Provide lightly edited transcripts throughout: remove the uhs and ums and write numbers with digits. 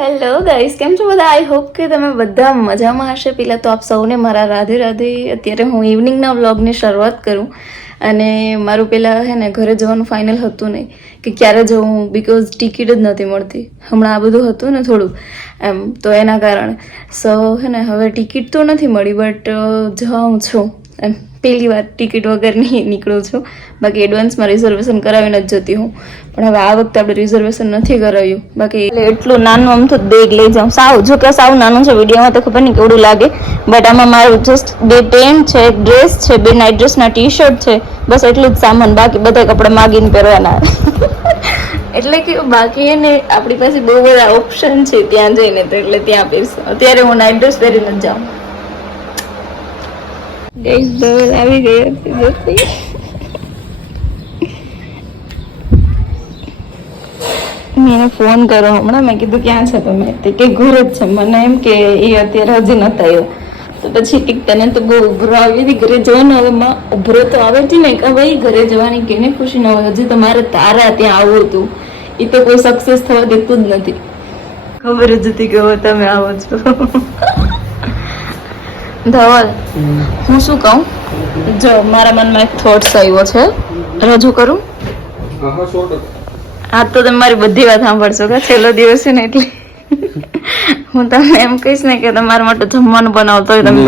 Hello guys, કેમ છો બધા? આઈ હોપ કે તમે બધા મજામાં હશે. પહેલાં તો આપ સૌને મારા રાધે રાધે. અત્યારે હું ઇવનિંગના વ્લોગની શરૂઆત કરું અને મારું પહેલાં હે ને ઘરે જવાનું ફાઇનલ હતું નહીં કે ક્યારે જવું, બિકોઝ ટિકિટ જ નથી મળતી. હમણાં આ બધું હતું ને થોડું એમ, તો એના કારણે હે ને હવે ટિકિટ તો નથી મળી, બટ જાઉં છું એમ. પહેલી વાર ટિકિટ વગરની નીકળું છું. બાકી એડવાન્સમાં રિઝર્વેશન કરાવીને જ જતી હું, પણ હવે આ વખતે આપણે રિઝર્વેશન નથી કરાવ્યું. બાકી એટલું નાનું આમ તો બેગ લઈ જાઉં, સાવ જો કે સાવ નાનું છે. વિડીયોમાં તો ખબર નહીં કેવડું લાગે, બટ આમાં મારું જસ્ટ 2 પેન્ટ છે, એક ડ્રેસ છે, 2 નાઇટ ડ્રેસના ટી-શર્ટ છે, બસ એટલું જ સામાન. બાકી બધા કપડાં માગીને પહેરવાના. એટલે કે બાકી એને આપણી પાસે બહુ બધા ઓપ્શન છે ત્યાં જઈને, તો એટલે ત્યાં પહેરશું. અત્યારે હું નાઇટ ડ્રેસ પહેરીને જ જાઉં. ગાઈસ ધવલ આવી ગયો છે. મેં એને ફોન કર્યો હમણાં, મેં કીધું ક્યાં છે તમે? તે કે ઘર જ છે. મને એમ કે એ અત્યારે હજી નતા આવ્યો, તો પછી ટીક તને તો બહુ ઉભરો આવી હતી ઘરે જવાનો. હવે માં ઉભરો તો આવે છે ને કે ભાઈ ઘરે જવાની કેને ખુશી ન હોય. હજી તો મારે તારા ત્યાં આવવું હતું, એ તો કોઈ સક્સેસ થવા દેતું જ નથી. ખબર જ હતી કે હવે તમે આવો છો. ધવલ, હું શું કહું, જો મારા મનમાં એક થોટ્સ આવ્યો છે, રજૂ કરું? હા, તો તમે મારી બધી વાત સાંભળશો કે છેલ્લો દિવસ છે ને, એટલે હું તમને એમ કહીશ ને કે તમારા માટે જમવાનું બનાવતો હોય તમે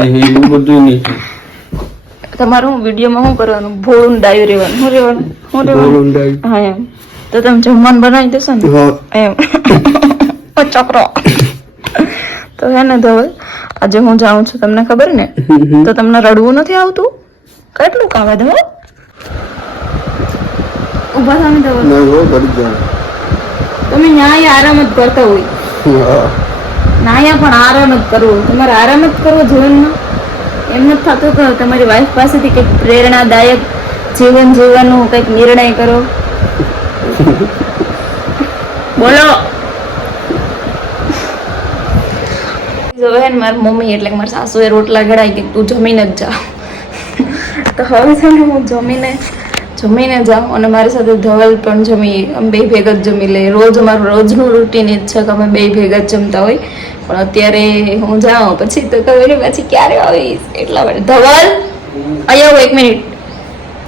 તમારું વિડીયોમાં શું કરવાનું, ભોળું ડાયું રહેવાનું. શું રહેવાનું? હા એમ. તો તમે જમવાનું બનાવી દેશો ને એમ. ચક્રો. તો હે ને ધવલ, આજે હું જાઉં છું, તમને ખબર ને? તો તમને રડવું નથી આવતું? કેટલું કાવે ધવલ? ઉભા થાને ધવલ. તમે ન્યાય આરામ જ કરતા હોય, નાયા પણ આરામ જ કરવો. તમારે આરામ જ કરવો જીવનમાં. એમ નથી થતું કે તમારી વાઈફ પાસેથી કંઈક પ્રેરણાદાયક જીવન જીવવાનો કંઈક નિર્ણય કરો? બોલો. મારી મમ્મી એટલે કે મારી સાસુએ રોટલા ઘડાઈ કે તું જમીને જ જા. તો હવે છે ને હું જમીને જાઉં અને મારી સાથે ધવલ પણ જમીએ. અમે બે ભેગા જ જમી લઈએ. રોજ અમારું રોજનું રૂટીન જ છે કે અમે બે ભેગા જ જમતા હોય, પણ અત્યારે હું જાઉં પછી તો ખબર પછી ક્યારે આવીશ એટલા માટે. ધવલ અહીં આવું, 1 મિનિટ,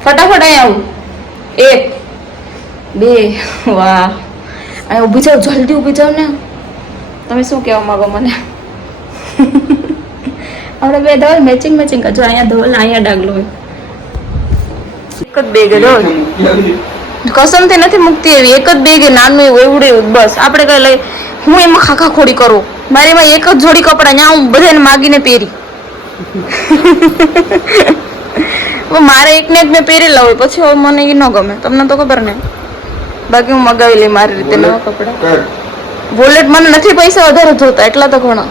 ફટાફટ અહીં આવું. 1 2 વાહ, અહીં ઊભી જાઓ, જલ્દી ઊભી જાઓ ને. તમે શું કહેવા માંગો મને? આપણે બે ધવલ મેચિંગ કરજો. અહીંયા ધવલ અહીંયા ડાગલો હોય. એક જ બેગ રોજ કસમથી નથી મૂકતી એવી, એક જ બેગ નાનું એવડે બસ. આપણે કઈ લઈ હું એમાં ખાખા ખોડી કરું? મારે એમાં એક જ જોડી કપડાં ત્યાં હું બધાને માગીને પહેરી. મારે એકને એક મેં પહેરેલા હોય, પછી હવે મને એ ન ગમે. તમને તો ખબર ને. બાકી હું મગાવી લઈ મારી રીતે નવા કપડા. વોલેટ મને નથી પૈસા વધારે જોતા, એટલા તો ઘણા.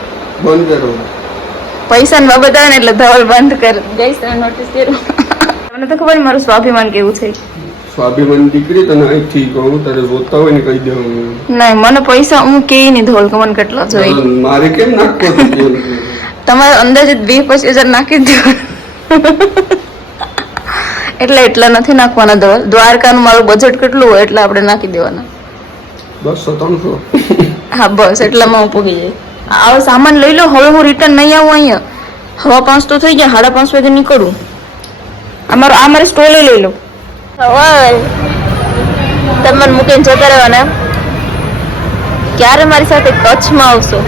પૈસા ને બાબત આવે ને એટલે ધવલ બંધ કર. જઈશ તમે નોટિસ કર્યું? મને તો ખબર મારું સ્વાભિમાન કેવું છે. સ્વાભિમાન દીકરી તને અહીંથી કહું, તારે જોતા હોય ને કહી દેવાનું. નહીં, મને પૈસા હું કે નહીં ધોલ કે મને કેટલા જોઈએ. મારે કેમ નાખવો? તમારે અંદાજિત 20-25 હજાર નાખી દો. એટલા નથી નાખવાના ધોલ. દ્વારકાનું મારું બજેટ કેટલું હોય એટલે આપણે નાખી દેવાના. 200-300. હા બસ, એટલામાં હું પૂગી જાય. આવો સામાન લઈ લો. હવે હું રિટર્ન નહીં આવું અહીંયા. 5:30 તો થઈ ગયા, 5:30 વાગે નીકળું. આ મારી સ્ટોલે લઈ લો. તમે મૂકીને જતા રહેવાના. ક્યારે મારી સાથે કચ્છમાં આવશો?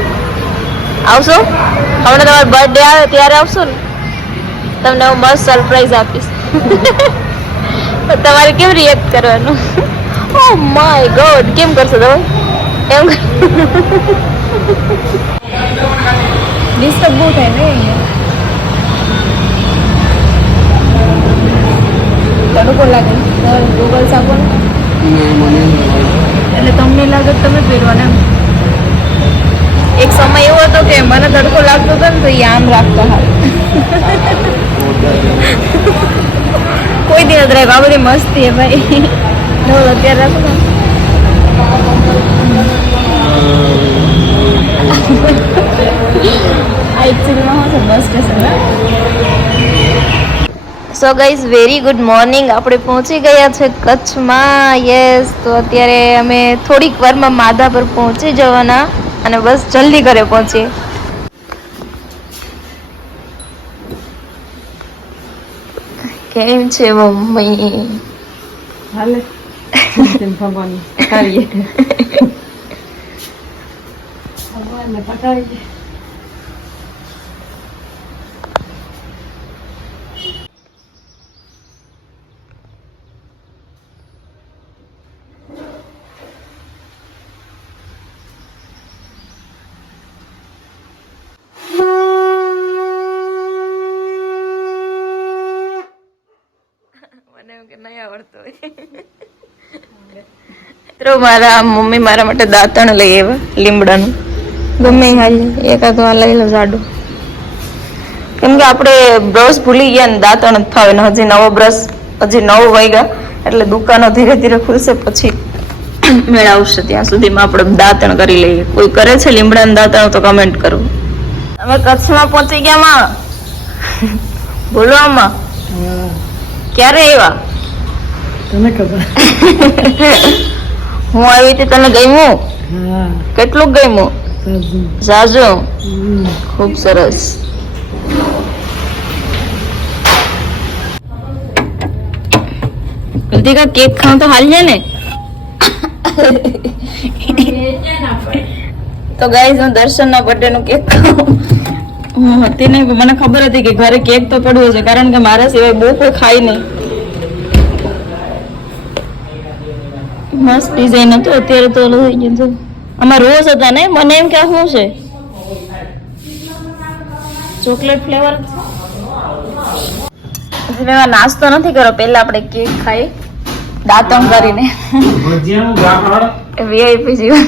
હમણાં તમારો બર્થડે આવે ત્યારે આવશો ને, તમને હું મસ્ત સરપ્રાઈઝ આપીશ. તમારે કેમ રિએક્ટ કરવાનું? ઓ માય ગોડ, કેમ કરશો તમે? એમ ડિસ્ટર્બ બહુ થાય ને. તડકો લાગે ગૂગલ્સ આપો ને, એટલે તમને લાગે તમે પહેરવાના. એક સમય એવો હતો કે મને તડકો લાગતો હતો ને તો એ આમ રાખતા હાલ. કોઈ દિવસ રાખ, આ બધી મસ્તી હે ભાઈ. અત્યારે રાખો ને. આ એકચ્યુઅલીમાં શું છે, bus station. So guys, very good morning. આપણે પહોંચી ગયા છે કચ્છમાં. યસ, તો અત્યારે અમે થોડીક વારમાં માધાપર પહોંચી જવાના અને બસ જલ્દી ઘરે પહોંચીએ. કેમ છે મમ્મી? હાલે ભગવાન પટાવીએ ભગવાનને પટાવીએ. મિત્રો મારા મમ્મી મારા માટે દાંતણ લઈ આવ્યા લીમડાનું. ગમે હાલી એકાદ વાર લઈ લો જાડું, કેમ કે આપણે બ્રશ ભૂલી ગયા ને દાંતણ જ ફાવે ને. હજી નવો બ્રશ, હજી 9 વાગ્યા એટલે દુકાનો ધીરે ધીરે ખુલશે પછી મેળ આવશે. ત્યાં સુધીમાં આપણે દાંતણ કરી લઈએ. કોઈ કરે છે લીમડાનું દાંતણ તો કમેન્ટ કરો. અમે કચ્છમાં પહોંચી ગયા માં. બોલો આમાં ક્યારે આવ્યા? તને ખબર? હું આવી હતી, તને ગમ્યું? હા. કેટલું ગમ્યું? જાજુ. ખૂબ સરસ. કૃતિકા કેક ખાવ તો હાલ છે ને? તો ગાઈઝ હું દર્શનના બર્થડે નું કેક ખાઉં. હું હતી નહીં, મને ખબર હતી કે ઘરે કેક તો પડ્યો છે, કારણ કે મારા સિવાય બહુ કોઈ ખાય નહીં. મસ્ત ડિઝાઇન હતું. અત્યારે તો ઓલું થઈ ગયું. આમાં રોઝ હતા ને, મને એમ કે શું છે? Chocolate flavour. મેં નાસ્તો નથી કર્યો, પહેલા આપણે કેક ખાઈ દાંતણ કરીને. વીઆઈપી જીવન.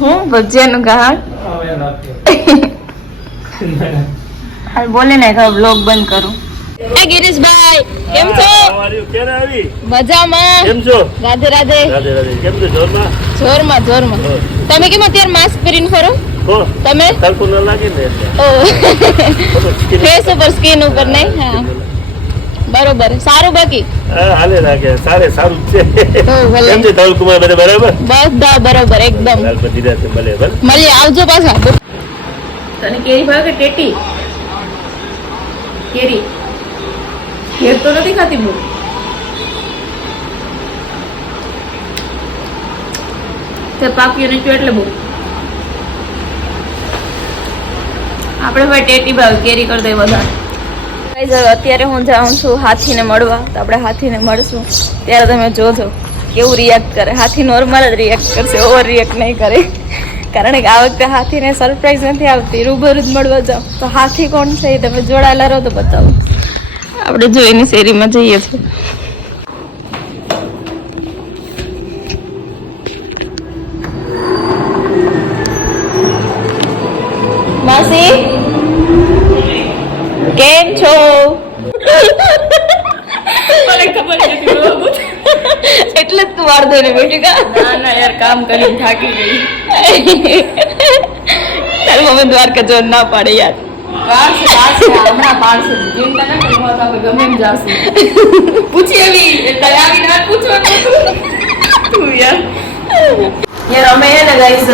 હું ભજીયાનું ગાહડ બોલે ને બ્લોગ બંધ કરું. એ ગિરીશભાઈ કેમ છો? મજામાં. કેમ છો? રાધે રાધે. રાધે રાધે. કેમ છો? જોરમાં? જોરમાં જોરમાં. તમે કેમ અત્યારે માસ્ક પહેરીને ફરો? હો, તમે તડકો ન લાગે ને એટલે. ઓ ફેસ ઉપર સ્કિન ઉપર નહીં. હા બરોબર. સારું બાકી હા, હાલે રાખે. સારું જ છે. તો ભલે. કેમ છે ધવલ કુમાર? બધા બરાબર? બધા બરોબર એકદમ. હાલ બધી રાતે મળે. બરાબર? મળીએ, આવજો પાછા. તને કેરી ભાવે કે ટેટી? કેરી કેર તો નથી ખાતી બહુ. તે પાક્યું નથી એટલે બહુ. આપણે ભાઈ ટેટી ભાવ કેરી કરી દઈએ વધારે. અત્યારે હું જાઉં છું હાથીને મળવા, તો આપણે હાથીને મળશું ત્યારે તમે જોજો કેવું રિએક્ટ કરે. હાથી નોર્મલ જ રિએક્ટ કરશે, ઓવર રિએક્ટ નહીં કરે, કારણ કે આ વખતે હાથીને સરપ્રાઈઝ નથી આવતી. રૂબરૂ જ મળવા જાઓ તો હાથી કોણ છે એ તમે જોડાયેલા રહો તો બતાવો. આપણે જો એની શેરીમાં જઈએ છીએ. માસી કેમ છો? મને ખબર નથી એટલે જ તું વારદો ને બેઠી કા? ના યાર, કામ કરીને થાકી ગઈ. તારી મમ્મી દ્વારકા જો ના પાડે યાર. હમણાં પાડશે. ગમે એમ જાશે. પૂછી એવી આવીને પૂછવાનું તું યાર. યાર અમે ને ગાઈસ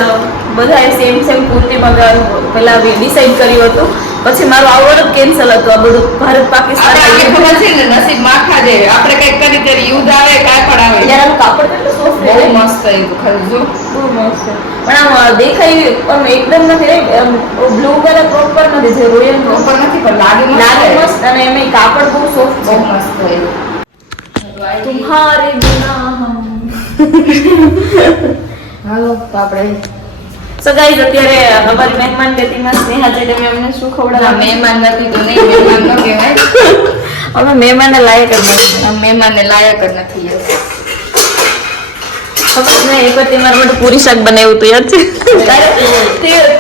બધાએ સેમ કુર્તી મંગાવ્યું. પેલા ડિસાઈડ કર્યું હતું, પછી મારું આવવાનું કેન્સલ હતું. આ બધું ભારત પાકિસ્તાન ખબર છે ને, નસીબ માખા દે. આપણે કઈક કરી ત્યારે યુદ્ધ આવે, કાંઈ પણ આવે. યાર આનું કાપડ કેટલું સોફ્ટ છે. બહુ મસ્ત આવ્યું ખરું. જો બહુ મસ્ત છે. પણ આમ દેખાય આમ એકદમ નથી રહી. બ્લુ કલર પ્રોપર નથી, જે રોયલ પ્રોપર નથી પણ લાગે લાગે મસ્ત. અને એમાં કાપડ બહુ સોફ્ટ બહુ છે. મસ્ત આવ્યું. તુમ્હારે બિના હમ. હાલો તો આપણે સો ગાઈઝ અત્યારે અમારી મહેમાન ગતિમાં સ્નેહા છે. તમે અમને શું ખવડાવવા? મહેમાન નથી તો નહીં, મહેમાન ન કહેવાય. અમે મહેમાનને લાયક જ નથી. આમ મહેમાનને લાયક જ નથી. ખબર નહીં, એક વાર તે મારા માટે પૂરી શાક બનાવ્યું હતું, યાદ છે?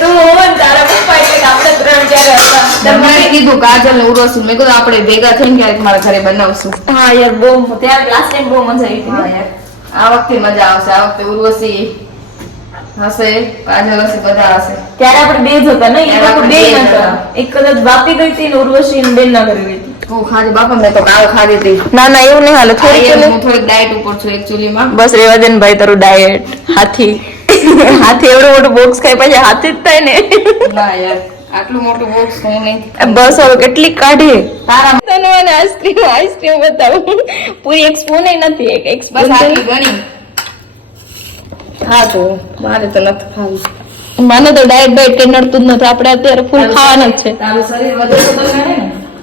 તું હોવ તારા પપ્પા એટલે આપણે 3 જ્યારે હતા મેં કીધું કાજલ ને ઉર્વશી, મેં કીધું આપણે ભેગા થઈને ક્યારેક મારા ઘરે બનાવશું. હા યાર, બહુ ત્યારે લાસ્ટ ટાઈમ બહુ મજા આવી હા હતી. યાર, આ વખતે મજા આવશે. આ વખતે ઉર્વશી હશે, કાજલ હશે, બધા હશે. ત્યારે આપણે બે જ હતા ને? ત્યારે આપણે બે બે જ હતા. હતા. એક કદાચ વાપી ગઈ હતી ને ઉર્વશી ને બેન ના ઘરે ગઈ હતી. તું ખાધી બાપા, મેં તો કાલ ખાધી હતી. ના ના એવું નહીં હાલે, થોડી હું થોડીક ડાયટ ઉપર છું એકચ્યુઅલી માં. બસ રેવા દે ને ભાઈ તારું ડાયટ. હાથી હાથી એવડું મોટું બોક્સ ખાઈ પછી હાથી જ થાય ને. ના યાર, આટલું મોટું બોક્સ હું નહીં. બસ હવે કેટલી કાઢી તારા તને મને આઈસ્ક્રીમ બતાવું. પૂરી એક સ્પૂન નથી, એક બસ સ્પૂન આટલી ઘણી. હા તો મારે તો નથી ખાવું. મને તો ડાયટ બાઈટ કઈ નડતું જ નથી. આપણે અત્યારે ફૂલ ખાવાના જ છે. તારું શરીર વધે તો તને ને.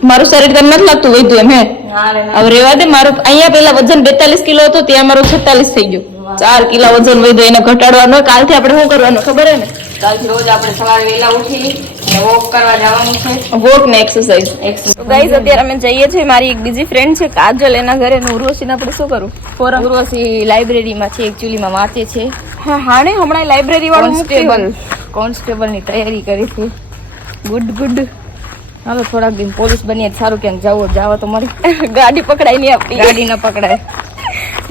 મારું શરીર તને નથી લાગતું વધ્યું એમ હે? ના રે ના. હવે રેવા દે. મારું અહીંયા પેલા વજન 42 કિલો હતું, ત્યાં મારું 46 થઈ ગયું. 4 કિલો વજન વધ્યું. એને ઘટાડવાનું. કાલથી આપણે શું કરવાનું ખબર હે ને? કાલથી રોજ આપણે સવારે વહેલા ઉઠી અને વોક કરવા જવાનું છે. વોક ને એક્સરસાઇઝ. ગાઈઝ અત્યારે અમે જઈએ છીએ. મારી એક બીજી ફ્રેન્ડ છે કાજલ, એના ઘરે. ઉર્વશીને આપણે શું કરું? ફોરમ. ઉર્વશી લાઇબ્રેરીમાં છે, એકચ્યુઅલીમાં વાંચે છે. હા હાણે હમણાં લાઇબ્રેરી વાળું કોન્સ્ટેબલની તૈયારી કરી છે. Good good. હાલો થોડાક દિન પોલીસ બનીએ તો સારું. ક્યાંક જવા તો મળી. ગાડી પકડાય નહીં આપણી. ગાડી ન પકડાય.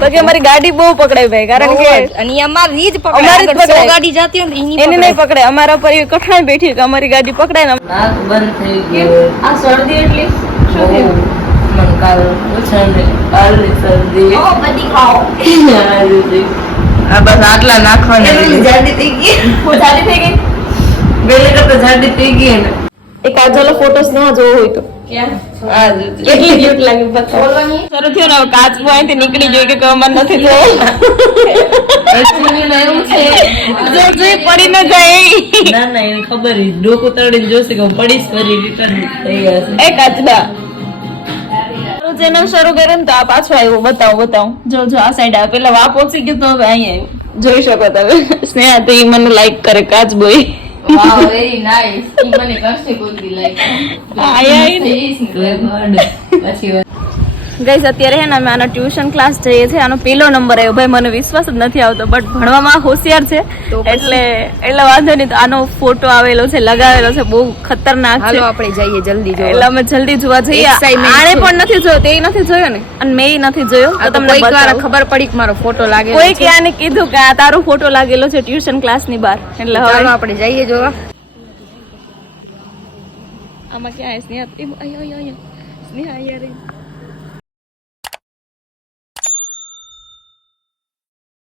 બાકી અમારી ગાડી બહુ પકડાય ભાઈ, કારણ કે અને અમારી જ અમારી જ પકડાય. પકડાય. ગાડી જાતી હોય ને એની એને નહીં પકડાય. અમારા પર એ કઠણાઈ બેઠી કે અમારી ગાડી પકડાય ને. નાક બંધ થઈ ગયું. આ શરદી એટલી શું થયું? મન કાલ શરદી. બધી ખાઓ. આ બસ આટલા નાખવાના. જાડી થઈ ગઈ. જાડી થઈ ગઈ. વેલે કરતા જાડી થઈ ગઈ ને. એક કાજલ ફોટોસ ના જોવો હોય તો ક્યાં? કેટલી ક્યુટ લાગે બતાવો. શરૂ થયો ને હવે કાચબો અહીંથી નીકળી જોઈ કે કમર નથી થયો. એકચ્યુઅલી એવું છે. જો જોઈ પડી ન જાય. ના ના એને ખબર છે ડોકું તળીને જોશે કે હું પડીશ ફરી રિટર્ન થઈ જશે. એ કાચબા ચેનલ શરૂ કરે ને તો આ પાછો આવ્યો. બતાવું જો આ સાઈડ આવે. પેલા વા પહોંચી ગયો તો હવે અહીંયા આવ્યું. જોઈ શકો તમે. સ્નેહા તો ઈ મને લાઈક કરે કાચબો. Wow very nice. ઈ મને કરશે કોઈ દી લાઈક. પછી ગાઈસ અત્યારે હે ને અમે આનો ટ્યુશન ક્લાસ જઈએ છીએ. આનો પહેલો નંબર આવ્યો. ભાઈ મને વિશ્વાસ જ નથી આવતો, બટ ભણવામાં હોશિયાર છે એટલે વાંધો નહીં. તો આનો ફોટો આવેલો છે, લગાવેલો છે, બહુ ખતરનાક છે. હાલો આપણે જઈએ જલ્દી જો. એટલે અમે જલ્દી જોવા જઈએ. Excitement આને છે. પણ નથી જોયો, તે નથી જોયો ને, અને મેં નથી જોયો. તો તમને કોઈક વાર બતાવું. ખબર પડી કે મારો ફોટો લાગેલો કોઈ છે. કે આને કીધું કે આ તારો ફોટો લાગેલો છે ટ્યુશન ક્લાસ ની બહાર. એટલે ચાલો હવે આપણે જઈએ જોવા. આમાં ક્યાં સ્નેહા? સ્નેહા અહીંયા